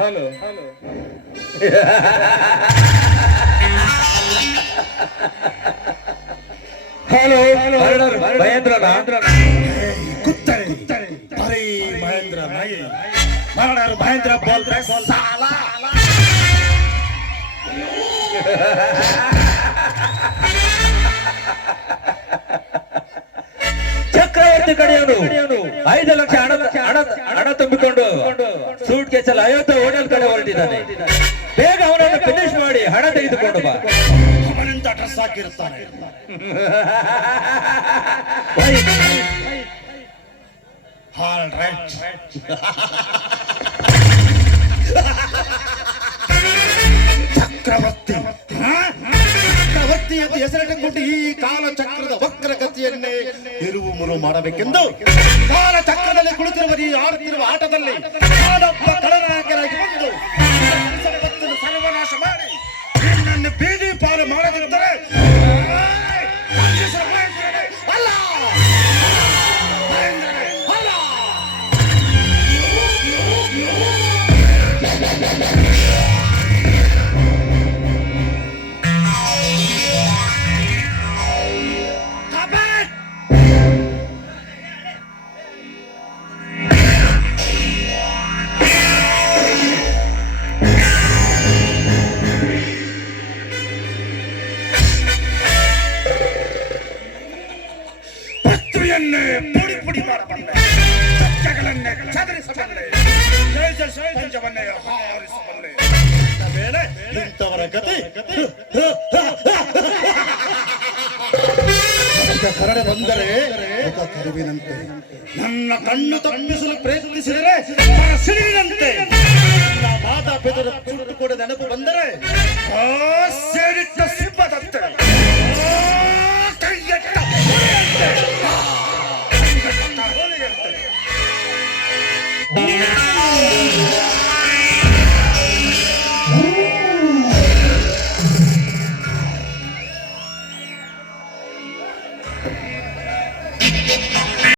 Hello hello ಮಹೇಂದ್ರನಾ कुत्ते अरे महेंद्र नहीं मारणार महेंद्र बोल रहे साला ಚಕ್ರವರ್ತಿ ಕಡೆಯವನು 5 ಲಕ್ಷ ಹಣ ತುಂಬಿಕೊಂಡು ಸೂಟ್ ಕೇಸಲ್ಲಿ ಅಯೋಧ್ಯೆ ಹೋಟೆಲ್ ಕಡೆ ಹೊರಟಿದ್ದಾನೆ. ಬೇಗ ಅವನನ್ನು ಫಿನಿಶ್ ಮಾಡಿ ಹಣ ತೆಗೆದುಕೊಂಡು ಬಾ. ಅವನಿಂದ ಡ್ರೆಸ್ ಹಾಕಿರ್ತಾನೆ. ಆಲ್ ರೈಟ್ ಚಕ್ರವರ್ತಿ ಚಕ್ರವರ್ತಿ ಅಂತ ಹೆಸರಿಟ್ಟುಕೊಂಡು ಈ ಕಾಲಚಕ್ರದ ವಕ್ರಗತಿಯನ್ನೇ ತಿರುವು ಮುರು ಮಾಡಬೇಕೆಂದು ಕಾಲಚಕ್ರದಲ್ಲಿ ಕುಳಿತಿರುವ ಈ ಆಡುತ್ತಿರುವ ಆಟದಲ್ಲಿ ನಾನೊಬ್ಬ ಕಳನಾಯಕನಾಗಿ ಬಂದು ಸರ್ವನಾಶ ಮಾಡಿ ನಿನ್ನನ್ನು ಬೀದಿ ಪಾಲು ಮಾಡದಿದ್ದರೆ ಅಲ್ಲ ಪುಡಿ ಪುಡಿ ಮಾಡಬಲ್ಲೆ ಸತ್ಯಗಳನ್ನೇ ಚದರಿಸಬಲ್ಲೆ ಪಂಚವನ್ನೇ ಹಾರಿಸಬಲ್ಲೆ ವೇಳೆ ಇಂಥವರ ಗತಿ ಕರಡೆ ಬಂದರೆ ಕರುವಿನಂತೆ ನನ್ನ ಕಣ್ಣು ತಪ್ಪಿಸಲು ಪ್ರಯತ್ನಿಸಿದರೆ